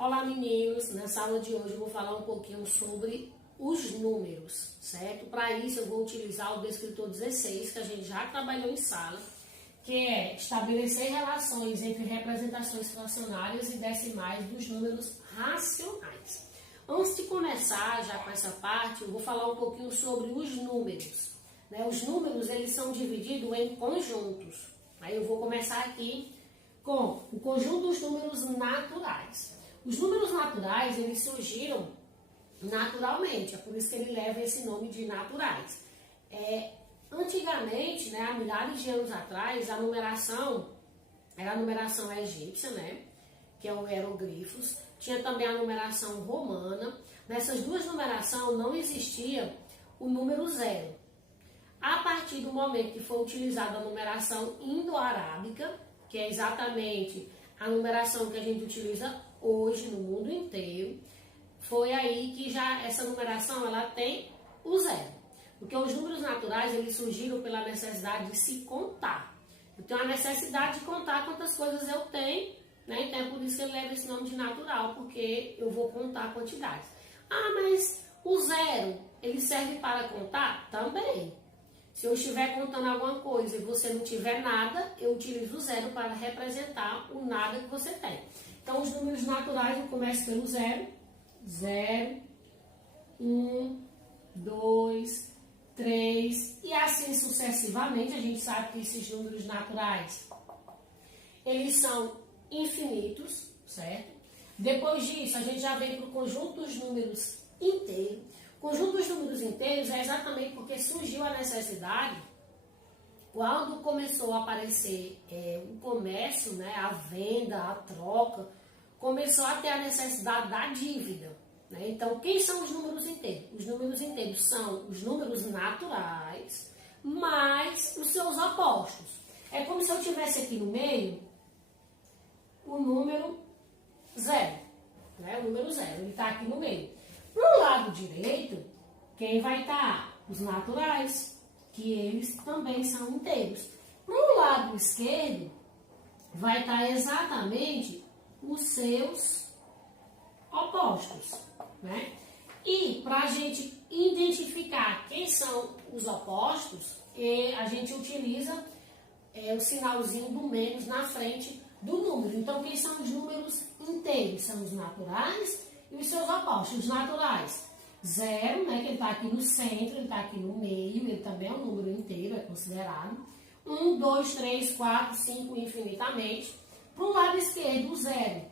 Olá meninos, nessa aula de hoje eu vou falar um pouquinho sobre os números, certo? Para isso eu vou utilizar o descritor 16, que a gente já trabalhou em sala, que é estabelecer relações entre representações fracionárias e decimais dos números racionais. Antes de começar já com essa parte, eu vou falar um pouquinho sobre os números. Os números eles são divididos em conjuntos. Aí eu vou começar aqui com o conjunto dos números naturais. Os números naturais, eles surgiram naturalmente, é por isso que ele leva esse nome de naturais. Antigamente, há milhares de anos atrás, a numeração era a numeração egípcia, que é o hieroglifos. Tinha também a numeração romana. Nessas duas numerações não existia o número zero. A partir do momento que foi utilizada a numeração indo-arábica, que é exatamente a numeração que a gente utiliza hoje no mundo inteiro, foi aí que já essa numeração ela tem o zero. Porque os números naturais eles surgiram pela necessidade de se contar. Eu tenho a necessidade de contar quantas coisas eu tenho, então é por isso que ele leva esse nome de natural, porque eu vou contar quantidades. Ah, mas o zero, ele serve para contar? Também. Se eu estiver contando alguma coisa e você não tiver nada, eu utilizo o zero para representar o nada que você tem. Então, os números naturais, eu começo pelo zero. 0, 1, 2, 3 e assim sucessivamente. A gente sabe que esses números naturais, eles são infinitos, certo? Depois disso, a gente já vem para o conjunto dos números inteiros. O conjunto dos números inteiros é exatamente porque surgiu a necessidade, quando começou a aparecer o comércio, a venda, a troca, começou a ter a necessidade da dívida. Então, quem são os números inteiros? Os números inteiros são os números naturais, mais os seus opostos. É como se eu tivesse aqui no meio o número zero. O número zero, ele está aqui no meio. Para o lado direito, quem vai estar? Os naturais, que eles também são inteiros. Para o lado esquerdo, vai estar exatamente os seus opostos. E para a gente identificar quem são os opostos, a gente utiliza o sinalzinho do menos na frente do número. Então, quem são os números inteiros? São os naturais e os seus opostos. Os naturais, 0, que ele está aqui no centro, ele está aqui no meio, ele também é um número inteiro, é considerado. 1, 2, 3, 4, 5, infinitamente. Para o lado esquerdo, o 0,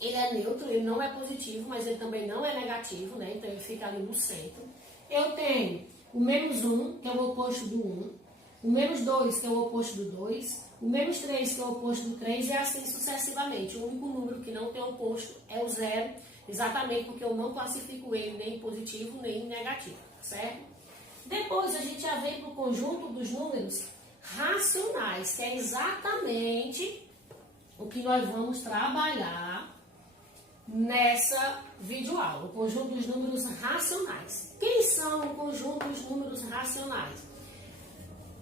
ele é neutro, ele não é positivo, mas ele também não é negativo, então ele fica ali no centro. Eu tenho o menos 1, que é o oposto do 1, o menos 2, que é o oposto do 2, o menos 3, que é o oposto do 3, e assim sucessivamente. O único número que não tem oposto é o 0, exatamente porque eu não classifico ele nem em positivo nem em negativo, certo? Depois a gente já vem para o conjunto dos números racionais, que é exatamente o que nós vamos trabalhar nessa videoaula, o conjunto dos números racionais. Quem são o conjunto dos números racionais?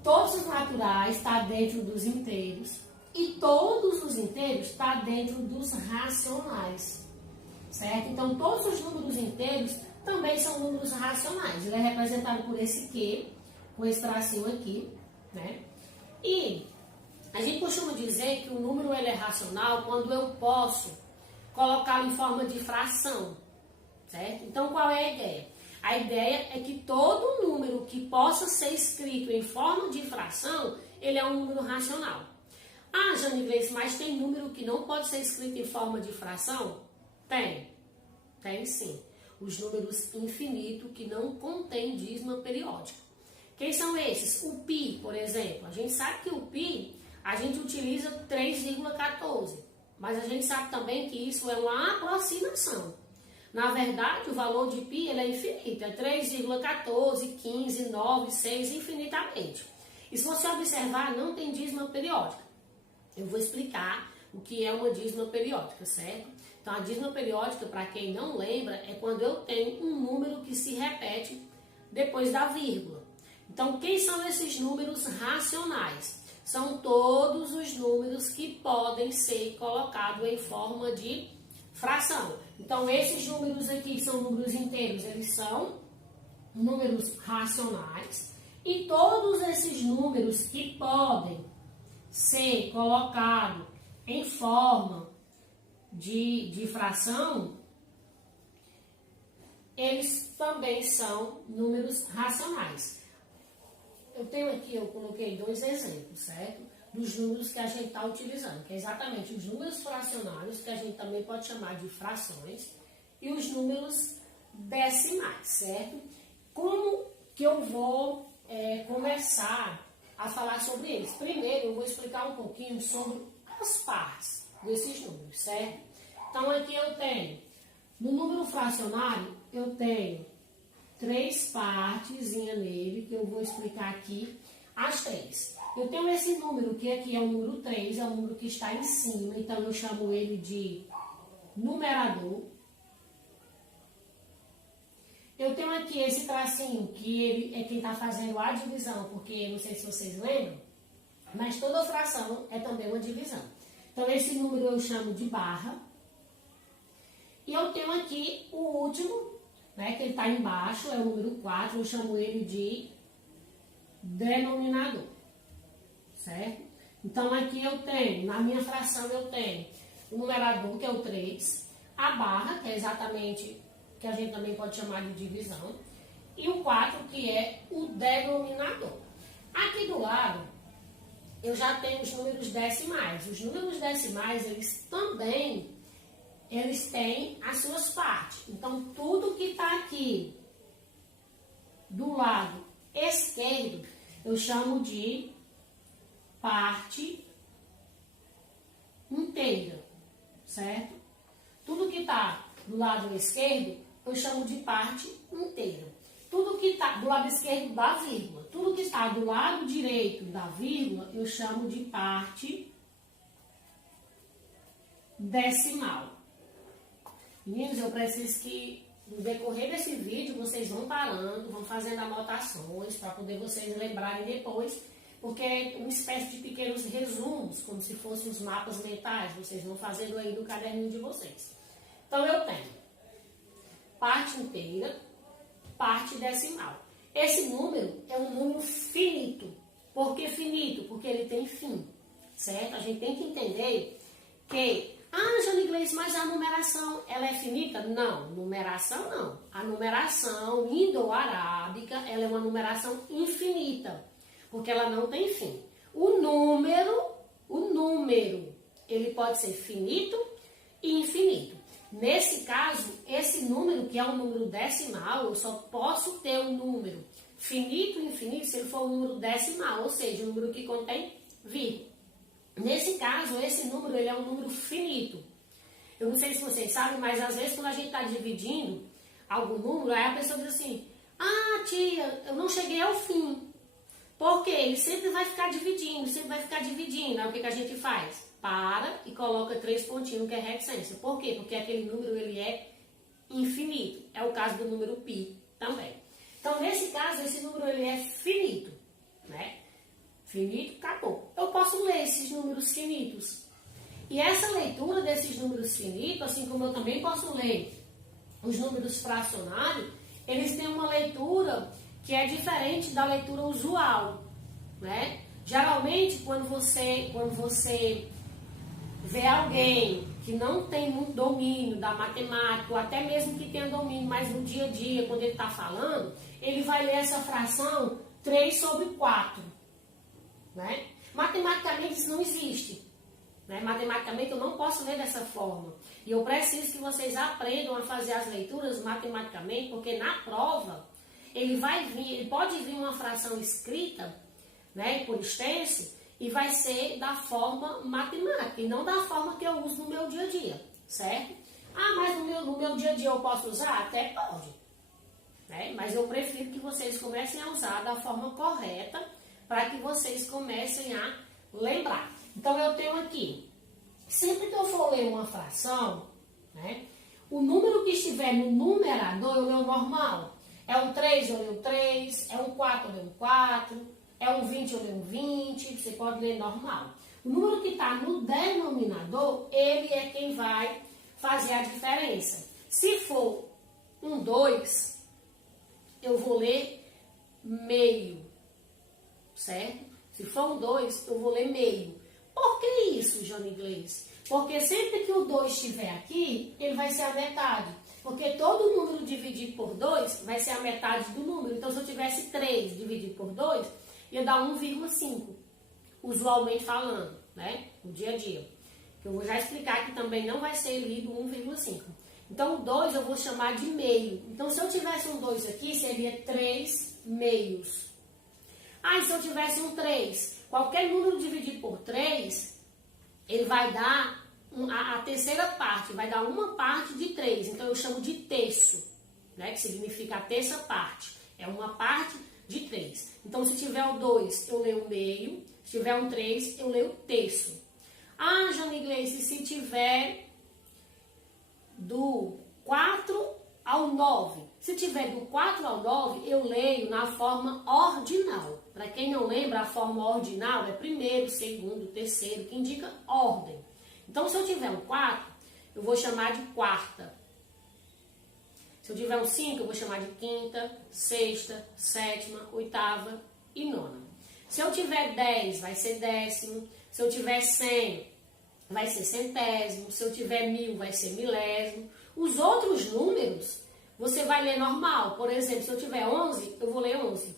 Todos os naturais estão dentro dos inteiros e todos os inteiros estão dentro dos racionais, certo? Então, todos os números inteiros também são números racionais. Ele é representado por esse Q, com esse tracinho aqui, E a gente costuma dizer que o número ele é racional quando eu posso colocá-lo em forma de fração, certo? Então, qual é a ideia? A ideia é que todo número que possa ser escrito em forma de fração, ele é um número racional. Ah, Jane Gleice, mas tem número que não pode ser escrito em forma de fração? Tem sim. Os números infinitos que não contêm dízima periódica. Quem são esses? O π, por exemplo. A gente sabe que o π, a gente utiliza 3,14. Mas a gente sabe também que isso é uma aproximação. Na verdade, o valor de π ele é infinito. É 3,14, 15, 9, 6, infinitamente. E se você observar, não tem dízima periódica. Eu vou explicar o que é uma dízima periódica, certo? Então, a dízima periódica, para quem não lembra, é quando eu tenho um número que se repete depois da vírgula. Então, quem são esses números racionais? São todos os números que podem ser colocados em forma de fração. Então, esses números aqui são números inteiros, eles são números racionais. E todos esses números que podem ser colocados em forma de fração, eles também são números racionais. Eu tenho aqui, eu coloquei 2 exemplos, certo? Dos números que a gente está utilizando, que é exatamente os números fracionários, que a gente também pode chamar de frações, e os números decimais, certo? Como que eu vou começar a falar sobre eles? Primeiro, eu vou explicar um pouquinho sobre as partes desses números, certo? Então, aqui eu tenho, no número fracionário, eu tenho 3 partes nele, que eu vou explicar aqui as 3. Eu tenho esse número, que aqui é o número 3, é o número que está em cima, então eu chamo ele de numerador. Eu tenho aqui esse tracinho, que ele é quem está fazendo a divisão, porque não sei se vocês lembram, mas toda fração é também uma divisão. Então, esse número eu chamo de barra. E eu tenho aqui o último, né, que ele está embaixo, é o número 4, eu chamo ele de denominador, certo? Então, aqui eu tenho, na minha fração eu tenho o numerador, que é o 3, a barra, que é exatamente, que a gente também pode chamar de divisão, e o 4, que é o denominador. Aqui do lado, eu já tenho os números decimais. Os números decimais, eles também têm as suas partes. Então, tudo que está aqui do lado esquerdo, eu chamo de parte inteira, certo? Tudo que está do lado esquerdo, eu chamo de parte inteira. Tudo que está do lado esquerdo da vírgula, tudo que está do lado direito da vírgula, eu chamo de parte decimal. Meninos, eu preciso que no decorrer desse vídeo vocês vão parando, vão fazendo anotações para poder vocês lembrarem depois, porque é uma espécie de pequenos resumos, como se fossem os mapas mentais, vocês vão fazendo aí no caderninho de vocês. Então, eu tenho parte inteira, parte decimal. Esse número é um número finito. Por que finito? Porque ele tem fim, certo? A gente tem que entender que, Jane Gleice, mas a numeração, ela é finita? Não, numeração não. A numeração indo-arábica, ela é uma numeração infinita, porque ela não tem fim. O número, ele pode ser finito e infinito. Nesse caso, esse número, que é um número decimal, eu só posso ter um número finito e infinito se ele for um número decimal, ou seja, um número que contém vírgula. Nesse caso, esse número ele é um número finito. Eu não sei se vocês sabem, mas às vezes quando a gente está dividindo algum número, aí a pessoa diz assim, tia, eu não cheguei ao fim. Por quê? Ele sempre vai ficar dividindo, Aí o que a gente faz? Para e coloca 3 pontinhos, que é reticência. Por quê? Porque aquele número ele é infinito. É o caso do número π também. Então, nesse caso, esse número ele é finito, né? Finito, acabou. Eu posso ler esses números finitos. E essa leitura desses números finitos, assim como eu também posso ler os números fracionários, eles têm uma leitura que é diferente da leitura usual, né? Geralmente, quando você vê alguém que não tem muito domínio da matemática, ou até mesmo que tenha domínio, mas no dia a dia, quando ele está falando, ele vai ler essa fração 3/4, né? Matematicamente isso não existe, né? Matematicamente eu não posso ler dessa forma. E eu preciso que vocês aprendam a fazer as leituras matematicamente, porque na prova ele pode vir uma fração escrita, né, por extenso, e vai ser da forma matemática, e não da forma que eu uso no meu dia a dia, certo? Mas no meu dia a dia eu posso usar? Até pode, né? Mas eu prefiro que vocês comecem a usar da forma correta, para que vocês comecem a lembrar. Então, eu tenho aqui, sempre que eu for ler uma fração, né, o número que estiver no numerador, eu leio normal. É um 3, eu leio 3, é um 4, eu leio 4, é um 20, eu leio 20, você pode ler normal. O número que está no denominador, ele é quem vai fazer a diferença. Se for um 2, eu vou ler meio, certo? Se for um 2, eu vou ler meio. Por que isso, Johnny Inglês? Porque sempre que o 2 estiver aqui, ele vai ser a metade. Porque todo número dividido por 2 vai ser a metade do número. Então, se eu tivesse 3 dividido por 2, ia dar 1,5, usualmente falando, né? No dia a dia. Que eu vou já explicar que também não vai ser lido 1,5. Então, o 2 eu vou chamar de meio. Então, se eu tivesse um 2 aqui, seria 3 meios. E se eu tivesse um 3, qualquer número dividido por 3, ele vai dar a terceira parte, vai dar uma parte de 3. Então, eu chamo de terço, né? Que significa a terça parte. É uma parte de 3. Então, se tiver o 2, eu leio o meio. Se tiver um 3, eu leio o terço. Johnny Inglês, e se tiver do 4 ao 9? Se tiver do 4 ao 9, eu leio na forma ordinal. Para quem não lembra, a forma ordinal é primeiro, segundo, terceiro, que indica ordem. Então, se eu tiver um 4, eu vou chamar de quarta. Se eu tiver um 5, eu vou chamar de quinta, sexta, sétima, oitava e nona. Se eu tiver 10, vai ser décimo. Se eu tiver 100, vai ser centésimo. Se eu tiver 1000, vai ser milésimo. Os outros números, você vai ler normal. Por exemplo, se eu tiver 11, eu vou ler 11.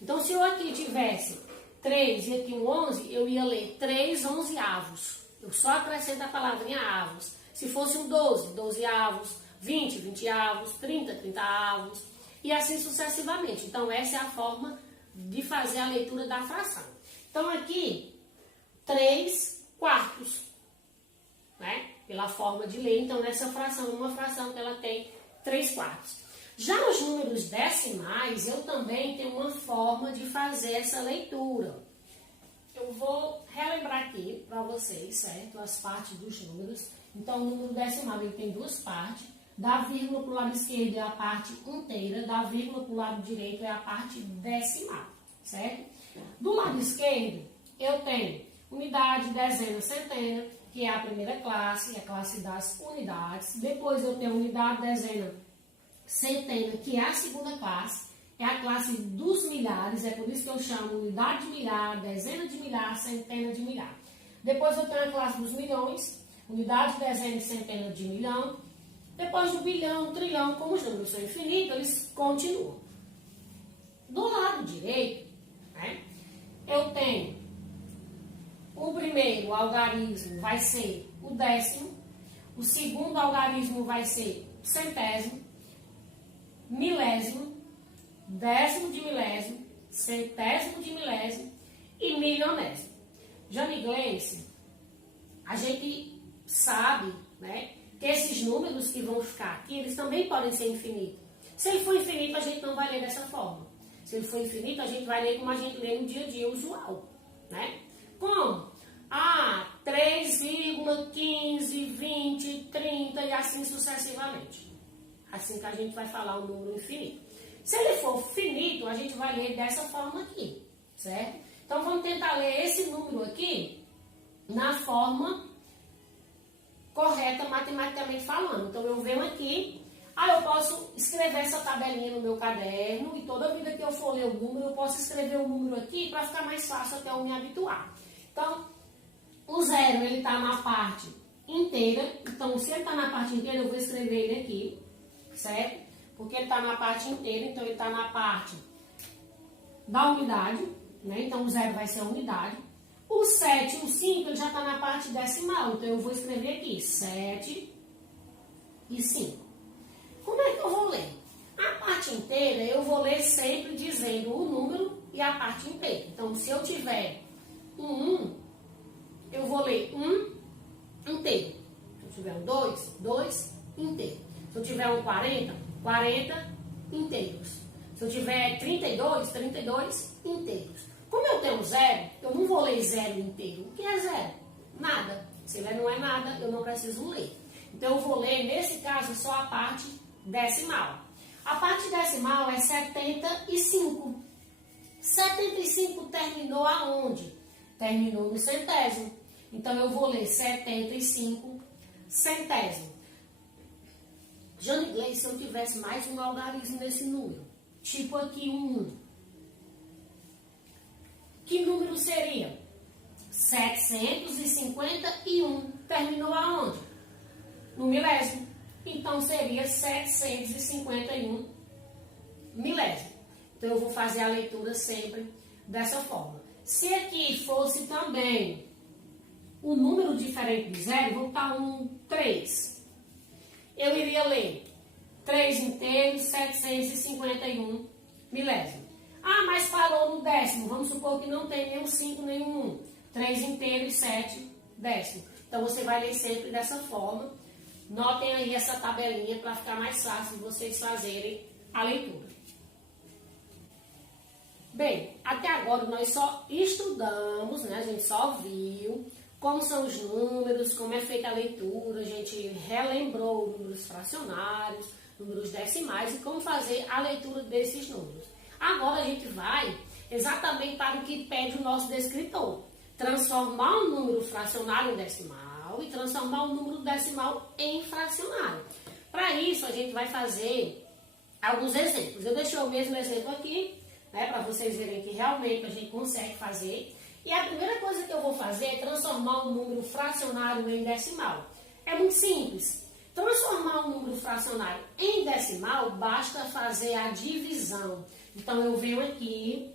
Então, se eu aqui tivesse 3 e aqui um 11, eu ia ler 3 onzeavos. Eu só acrescento a palavrinha avos. Se fosse um 12, 12 avos, 20, 20 avos, 30, 30 avos, e assim sucessivamente. Então, essa é a forma de fazer a leitura da fração. Então, aqui, 3 quartos, né? Pela forma de ler. Então, nessa fração, uma fração que ela tem 3 quartos. Já nos números decimais, eu também tenho uma forma de fazer essa leitura. Eu vou relembrar aqui para vocês, certo? As partes dos números. Então, o número decimal ele tem duas partes. Da vírgula para o lado esquerdo é a parte inteira, da vírgula para o lado direito é a parte decimal, certo? Do lado esquerdo, eu tenho unidade, dezena, centena, que é a primeira classe, a classe das unidades. Depois eu tenho unidade, dezena, centena, que é a segunda classe, é a classe dos milhares, é por isso que eu chamo unidade de milhar, dezena de milhar, centena de milhar. Depois eu tenho a classe dos milhões, unidade, dezena e centena de milhão. Depois do bilhão, trilhão, como os números são infinitos, eles continuam. Do lado direito, né, eu tenho o primeiro algarismo vai ser o décimo, o segundo algarismo vai ser o centésimo, milésimo, décimo de milésimo, centésimo de milésimo e milionésimo. Johnny Inglês, a gente sabe, né, que esses números que vão ficar aqui, eles também podem ser infinitos. Se ele for infinito, a gente não vai ler dessa forma. Se ele for infinito, a gente vai ler como a gente lê no dia a dia usual, né? Como? 3,15, 20, 30 e assim sucessivamente. Assim que a gente vai falar o número infinito. Se ele for finito, a gente vai ler dessa forma aqui, certo? Então, vamos tentar ler esse número aqui na forma correta, matematicamente falando. Então, eu venho aqui, eu posso escrever essa tabelinha no meu caderno e toda vida que eu for ler o número, eu posso escrever o número aqui para ficar mais fácil até eu me habituar. Então, o 0, ele está na parte inteira. Então, se ele está na parte inteira, eu vou escrever ele aqui, certo? Porque ele está na parte inteira, então ele está na parte da unidade, né? Então, o 0 vai ser a unidade. O 7 e o 5, ele já está na parte decimal. Então, eu vou escrever aqui 7 e 5. Como é que eu vou ler? A parte inteira, eu vou ler sempre dizendo o número e a parte inteira. Então, se eu tiver um 1, eu vou ler 1 inteiro. Se eu tiver um 2, 2 inteiro. Se eu tiver um 40, 40 inteiros. Se eu tiver 32, 32 inteiros. Como eu tenho 0, eu não vou ler 0 inteiro. O que é 0? Nada. Se ele não é nada, eu não preciso ler. Então, eu vou ler, nesse caso, só a parte decimal. A parte decimal é 75. 75 terminou aonde? Terminou no centésimo. Então, eu vou ler 75 centésimo. Jane Gleice, se eu tivesse mais um algarismo nesse número, tipo aqui um 1, que número seria? 751. Terminou aonde? No milésimo. Então, seria 751 milésimo. Então, eu vou fazer a leitura sempre dessa forma. Se aqui fosse também um número diferente de zero, vou botar um 3. Eu iria ler 3 inteiros, 751 milésimo. Ah, mas parou no décimo. Vamos supor que não tem nenhum 5, nenhum 1. 3 inteiros e 7 décimos. Então, você vai ler sempre dessa forma. Notem aí essa tabelinha para ficar mais fácil de vocês fazerem a leitura. Bem, até agora nós só estudamos, né? A gente só viu como são os números, como é feita a leitura, a gente relembrou números fracionários, números decimais e como fazer a leitura desses números. Agora a gente vai exatamente para o que pede o nosso descritor. Transformar um número fracionário em decimal e transformar um número decimal em fracionário. Para isso, a gente vai fazer alguns exemplos. Eu deixei o mesmo exemplo aqui, né, para vocês verem que realmente a gente consegue fazer. E a primeira coisa que eu vou fazer é transformar um número fracionário em decimal. É muito simples. Transformar um número fracionário em decimal, basta fazer a divisão. Então, eu venho aqui,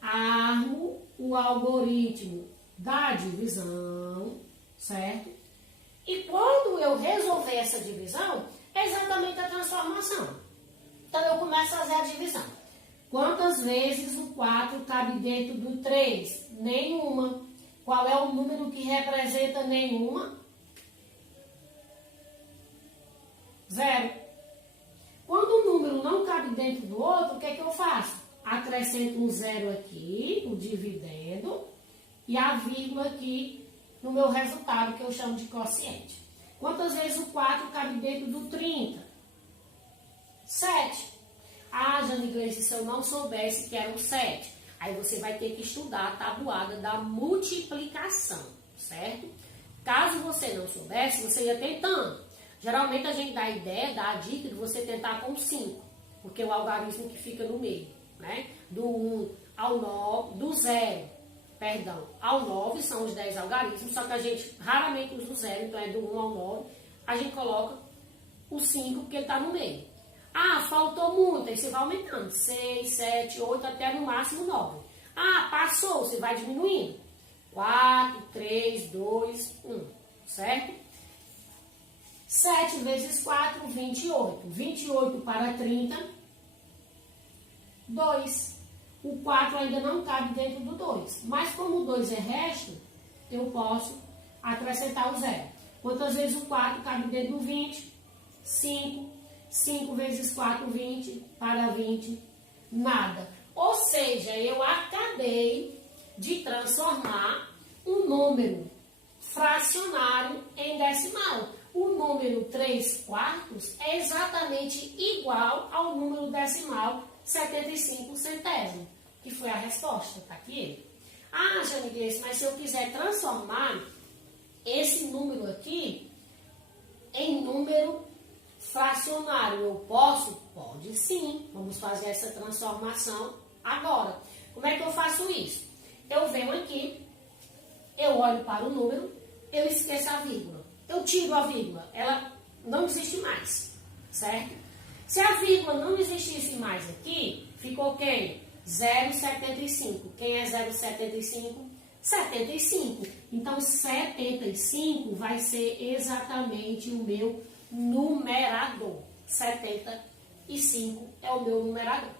armo o algoritmo da divisão, certo? E quando eu resolver essa divisão, é exatamente a transformação. Então, eu começo a fazer a divisão. Quantas vezes o 4 cabe dentro do 3? Nenhuma. Qual é o número que representa nenhuma? 0. Quando um número não cabe dentro do outro, o que é que eu faço? Acrescento um 0 aqui, o dividendo, e a vírgula aqui no meu resultado, que eu chamo de quociente. Quantas vezes o 4 cabe dentro do 30? 7. Ah, Jane Gleice, se eu não soubesse que era um 7, aí você vai ter que estudar a tabuada da multiplicação, certo? Caso você não soubesse, você ia tentando. Geralmente a gente dá a ideia, dá a dica de você tentar com 5, porque é o algarismo que fica no meio, né? Do 1 ao 9, do 0, perdão, ao 9 são os 10 algarismos, só que a gente raramente usa o 0, então é do 1 ao 9, a gente coloca o 5 porque ele está no meio. Ah, faltou muito, aí você vai aumentando, 6, 7, 8, até no máximo 9. Ah, passou, você vai diminuindo. 4, 3, 2, 1, certo? 7 vezes 4, 28. 28 para 30, 2. O 4 ainda não cabe dentro do 2. Mas como o 2 é resto, eu posso acrescentar o 0. Quantas vezes o 4 cabe dentro do 20? 5. 5 vezes 4, 20. Para 20, nada. Ou seja, eu acabei de transformar um número fracionário em decimal. O número 3/4 é exatamente igual ao número decimal 75 centésimos, que foi a resposta, tá aqui ele. Ah, Jane Gleice, mas se eu quiser transformar esse número aqui em número fracionário, eu posso? Pode sim. Vamos fazer essa transformação agora. Como é que eu faço isso? Eu venho aqui, eu olho para o número, eu esqueço a vírgula. Eu tiro a vírgula, ela não existe mais, certo? Se a vírgula não existisse mais aqui, ficou quem? 0,75. Quem é 0,75? 75. Então, 75 vai ser exatamente o meu numerador. 75 é o meu numerador.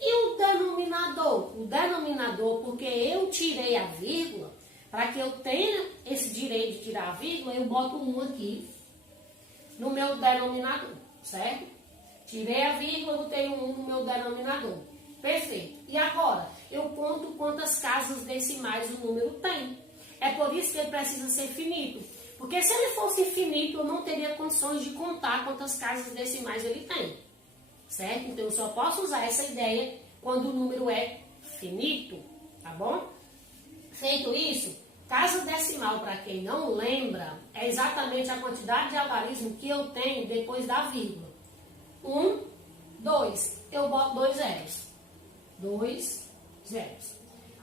E o denominador? O denominador, porque eu tirei a vírgula, para que eu tenha esse direito de tirar a vírgula, eu boto 1 aqui no meu denominador, certo? Tirei a vírgula, botei 1 no meu denominador. Perfeito. E agora, eu conto quantas casas decimais o número tem. É por isso que ele precisa ser finito. Porque se ele fosse infinito, eu não teria condições de contar quantas casas decimais ele tem. Certo? Então, eu só posso usar essa ideia quando o número é finito. Tá bom? Feito isso, Casa decimal, para quem não lembra, é exatamente a quantidade de algarismo que eu tenho depois da vírgula. 1, 2. Eu boto 2 zeros. 2 zeros.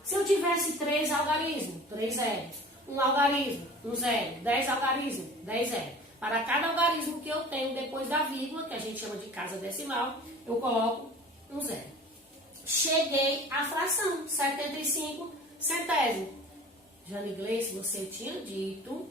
Se eu tivesse 3 algarismos, 3 zeros. 1 algarismo, 1 zero. 10 algarismos, 10 zeros. Para cada algarismo que eu tenho depois da vírgula, que a gente chama de casa decimal, eu coloco 1 zero. Cheguei à fração, 75 centésimos. Jane Gleice, você tinha dito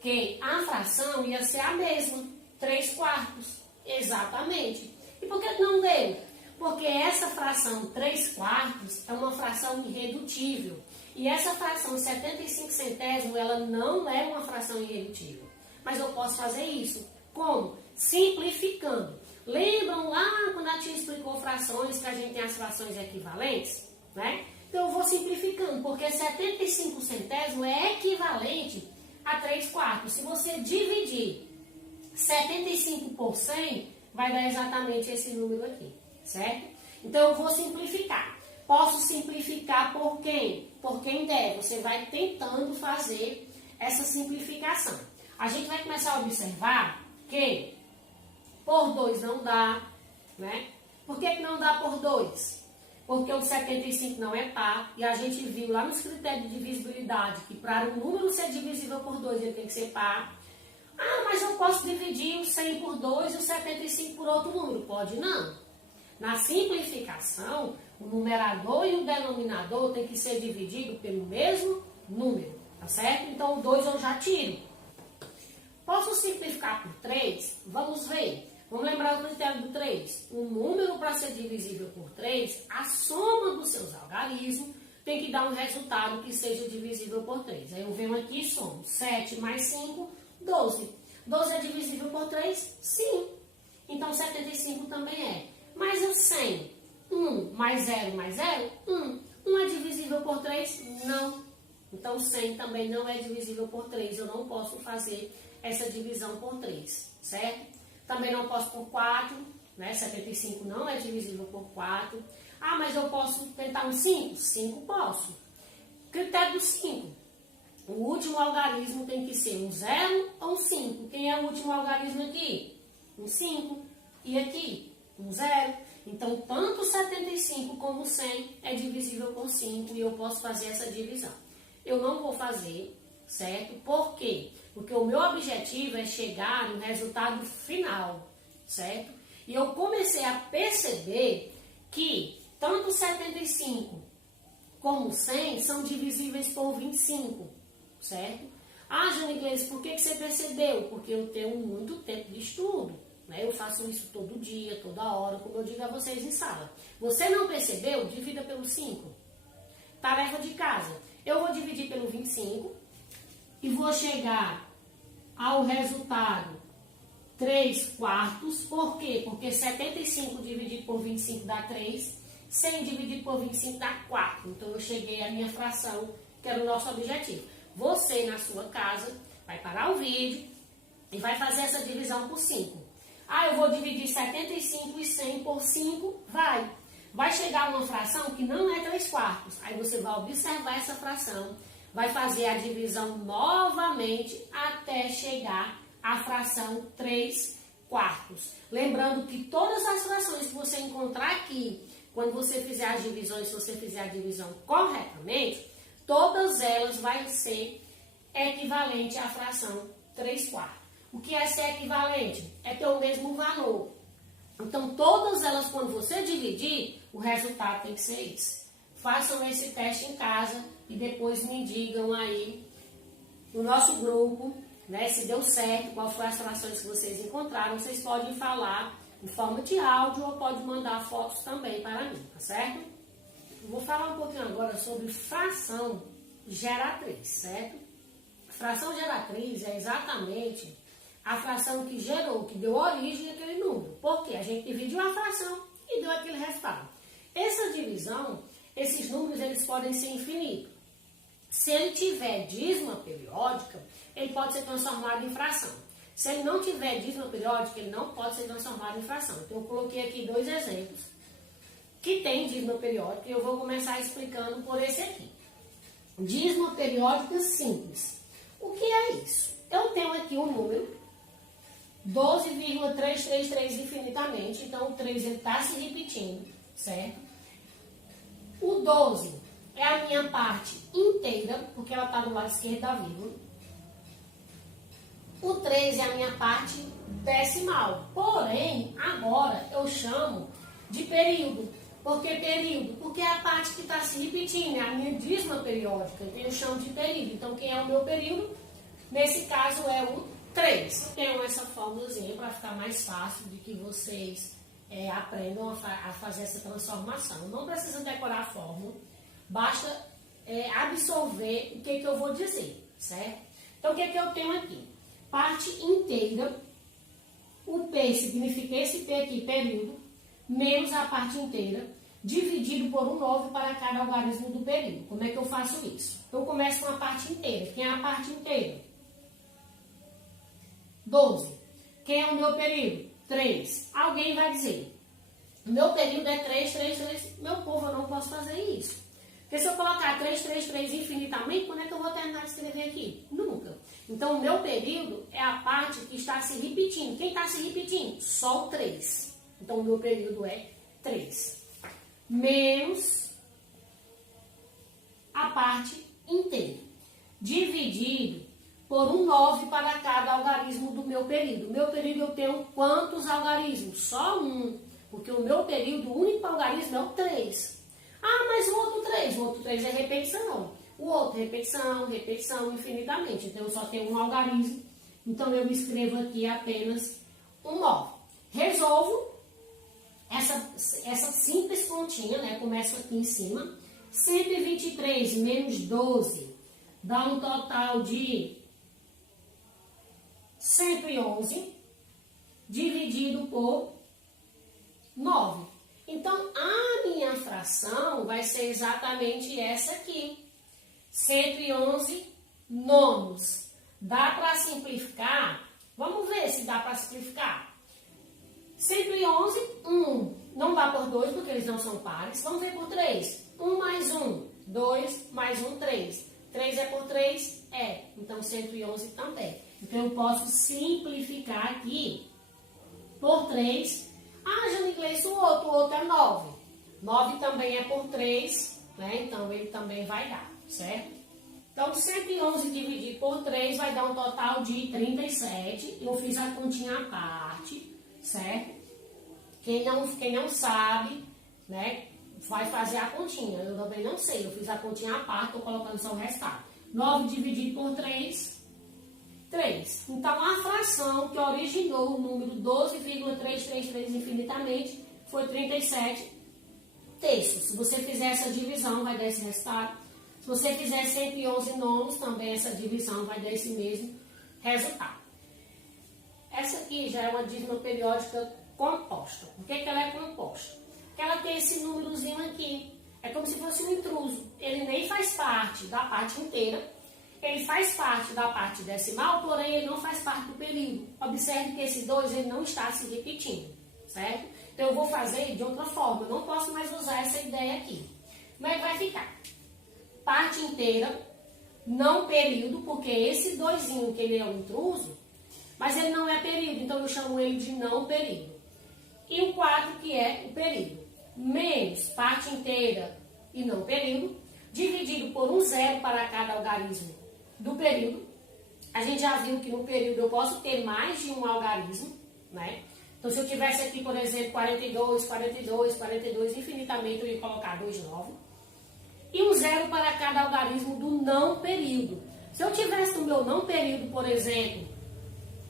que a fração ia ser a mesma, 3 quartos. Exatamente. E por que não deu? Porque essa fração 3 quartos é uma fração irredutível. E essa fração 75 centésimos, ela não é uma fração irredutível. Mas eu posso fazer isso. Como? Simplificando. Lembram lá quando a tia explicou frações, que a gente tem as frações equivalentes? Né? Então eu vou simplificando, porque 75 centésimos é equivalente a 3 quartos. Se você dividir 75 por 100, vai dar exatamente esse número aqui, certo? Então eu vou simplificar. Posso simplificar por quem? Por quem der. Você vai tentando fazer essa simplificação. A gente vai começar a observar que por 2 não dá, né? Por que não dá por 2? Porque o 75 não é par, e a gente viu lá nos critérios de divisibilidade que para o número ser divisível por 2 ele tem que ser par. Ah, mas eu posso dividir o 100 por 2 e o 75 por outro número. Pode não. Na simplificação, o numerador e o denominador tem que ser dividido pelo mesmo número, tá certo? Então o 2 eu já tiro. Posso simplificar por 3? Vamos ver. Vamos lembrar o critério do 3. Um número para ser divisível por 3, a soma dos seus algarismos tem que dar um resultado que seja divisível por 3. Aí eu venho aqui e somo. 7 mais 5, 12. 12 é divisível por 3? Sim. Então 75 também é. Mas o 100, 1 mais 0 mais 0, 1. 1 é divisível por 3? Não. Então 100 também não é divisível por 3. Eu não posso fazer essa divisão por 3, certo? Também não posso por 4, né? 75 não é divisível por 4. Ah, mas eu posso tentar um 5? 5 posso. Critério do 5. O último algarismo tem que ser um 0 ou um 5. Quem é o último algarismo aqui? Um 5. E aqui? Um 0. Então, tanto 75 como 100 é divisível por 5 e eu posso fazer essa divisão. Eu não vou fazer, certo? Por quê? Porque o meu objetivo é chegar no resultado final, certo? E eu comecei a perceber que tanto 75 como 100 são divisíveis por 25, certo? Ah, Jane Gleice, por que você percebeu? Porque eu tenho muito tempo de estudo, né? Eu faço isso todo dia, toda hora, como eu digo a vocês em sala. Você não percebeu? Divida pelo 5. Tarefa de casa. Eu vou dividir pelo 25 e vou chegar ao resultado 3 quartos. Por quê? Porque 75 dividido por 25 dá 3. 100 dividido por 25 dá 4. Então, eu cheguei à minha fração, que era o nosso objetivo. Você, na sua casa, vai parar o vídeo e vai fazer essa divisão por 5. Ah, eu vou dividir 75 e 100 por 5? Vai chegar uma fração que não é 3 quartos. Aí você vai observar essa fração, vai fazer a divisão novamente até chegar à fração 3 quartos. Lembrando que todas as frações que você encontrar aqui, quando você fizer as divisões, se você fizer a divisão corretamente, todas elas vão ser equivalente à fração 3 quartos. O que é ser equivalente? É ter o mesmo valor. Então, todas elas, quando você dividir, o resultado tem que ser esse. Façam esse teste em casa e depois me digam aí no nosso grupo, né, se deu certo, qual foram as frações que vocês encontraram. Vocês podem falar em forma de áudio ou pode mandar fotos também para mim, tá certo? Eu vou falar um pouquinho agora sobre fração geratriz, certo? Fração geratriz é exatamente a fração que gerou, que deu origem àquele número. Por quê? A gente dividiu a fração e deu aquele resultado. Essa divisão, esses números, eles podem ser infinitos. Se ele tiver dízima periódica, ele pode ser transformado em fração. Se ele não tiver dízima periódica, ele não pode ser transformado em fração. Então, eu coloquei aqui 2 exemplos que tem dízima periódica e eu vou começar explicando por esse aqui. dízima periódica simples. O que é isso? Eu tenho aqui um número 12,333 infinitamente, então o 3 está se repetindo, certo? O 12 é a minha parte inteira, porque ela está do lado esquerdo da vírgula. O 3 é a minha parte decimal, porém, agora eu chamo de período. Por que período? Porque é a parte que está se repetindo, é a minha dízima periódica, então eu chamo de período. Então, quem é o meu período? Nesse caso é o 3. Tenho essa fórmulazinha para ficar mais fácil de que vocês aprendam a fazer essa transformação. Não precisa decorar a fórmula, basta absorver o que eu vou dizer, certo? Então, o que eu tenho aqui? Parte inteira, o P significa esse P aqui, período, menos a parte inteira, dividido por um 9 para cada algarismo do período. Como é que eu faço isso? Eu começo com a parte inteira. Quem é a parte inteira? 12. Quem é o meu período? 3. Alguém vai dizer, o meu período é 3, 3, 3. Meu povo, eu não posso fazer isso. Porque se eu colocar 3, 3, 3 infinitamente, quando é que eu vou terminar de escrever aqui? Nunca. Então, o meu período é a parte que está se repetindo. Quem está se repetindo? Só o 3. Então, o meu período é 3. Menos a parte inteira. Dividido por um 9 para cada algarismo do meu período. Meu período eu tenho quantos algarismos? Só um. Porque o meu período, o único algarismo é o 3. Ah, mas o outro 3? O outro 3 é repetição. O outro, repetição, repetição, infinitamente. Então, eu só tenho um algarismo. Então, eu escrevo aqui apenas um 9. Resolvo essa simples continha, né? Começo aqui em cima. 123 menos 12 dá um total de 111 dividido por 9. Então, a minha fração vai ser exatamente essa aqui. 111 nonos. Dá para simplificar? Vamos ver se dá para simplificar. 111, 1. Não dá por 2, porque eles não são pares. Vamos ver por 3. 1 mais 1, 2 mais 1, 3. 3 é por 3? É. Então, 111 também. Então, eu posso simplificar aqui por 3. Ah, Janiglês, o outro é 9. 9 também é por 3, né? Então, ele também vai dar, certo? Então, 111 dividido por 3 vai dar um total de 37. Eu fiz a continha à parte, certo? Quem não sabe, né, vai fazer a continha. Eu também não sei, eu fiz a continha à parte, estou colocando só o resultado. 9 dividido por 3, 3. Então, a fração que originou o número 12,333 infinitamente foi 37 terços. Se você fizer essa divisão, vai dar esse resultado. Se você fizer 111 nonos, também essa divisão vai dar esse mesmo resultado. Essa aqui já é uma dízima periódica composta. Por que ela é composta? Porque ela tem esse númerozinho aqui. É como se fosse um intruso. Ele nem faz parte da parte inteira. Ele faz parte da parte decimal, porém ele não faz parte do período. Observe que esse 2 ele não está se repetindo, certo? Então eu vou fazer de outra forma. Eu não posso mais usar essa ideia aqui. Como é que vai ficar? Parte inteira, não período, porque esse 2zinho que ele é um intruso, mas ele não é período, então eu chamo ele de não período. E o 4 que é o período, menos parte inteira e não período, dividido por um 0 para cada algarismo do período. A gente já viu que no período eu posso ter mais de um algarismo, né? Então, se eu tivesse aqui, por exemplo, 42, 42, 42, infinitamente, eu ia colocar 2,9. E um 0 para cada algarismo do não período. Se eu tivesse no meu não período, por exemplo,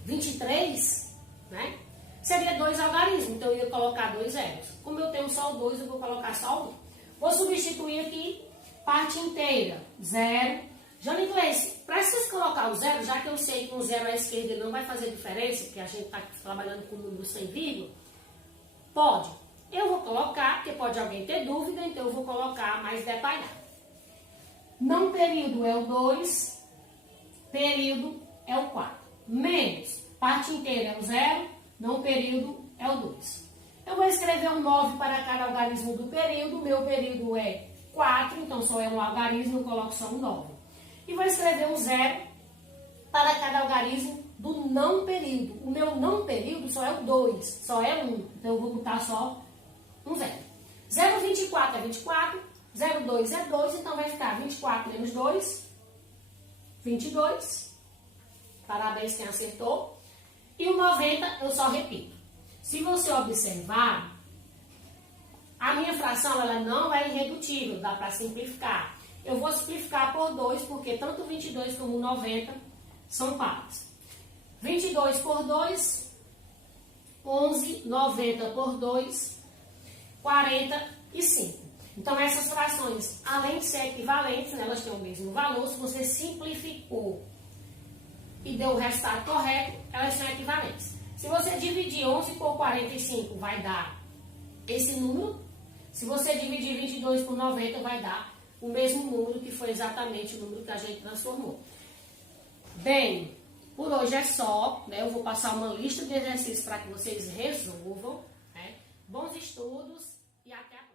23, né? Seria 2 algarismos, então eu ia colocar 2 zeros. Como eu tenho só o 2, eu vou colocar só o 1. Vou substituir aqui, parte inteira, 0. Janiglês, para vocês colocar o 0, já que eu sei que um 0 à esquerda não vai fazer diferença, porque a gente está trabalhando com número sem vírgula, pode. Eu vou colocar, porque pode alguém ter dúvida, então eu vou colocar mais detalhado. Não período é o 2, período é o 4. Menos, parte inteira é o 0, não período é o 2. Eu vou escrever um 9 para cada algarismo do período. Meu período é 4, então só é um algarismo, eu coloco só um 9. E vou escrever um 0 para cada algarismo do não período. O meu não período só é o 2, só é 1. Então eu vou botar só um 0. 0,24 é 24, 0,2 é 2, então vai ficar 24 menos 2, 22. Parabéns quem acertou. E o 90 eu só repito. Se você observar, a minha fração ela não é irredutível, dá para simplificar. Eu vou simplificar por 2, porque tanto 22 como 90 são pares. 22 por 2, 11, 90 por 2, 45. Então, essas frações, além de ser equivalentes, né, elas têm o mesmo valor. Se você simplificou e deu o resultado correto, elas são equivalentes. Se você dividir 11 por 45, vai dar esse número. Se você dividir 22 por 90, vai dar o mesmo número, que foi exatamente o número que a gente transformou. Bem, por hoje é só, né? Eu vou passar uma lista de exercícios para que vocês resolvam, né? Bons estudos e até a próxima.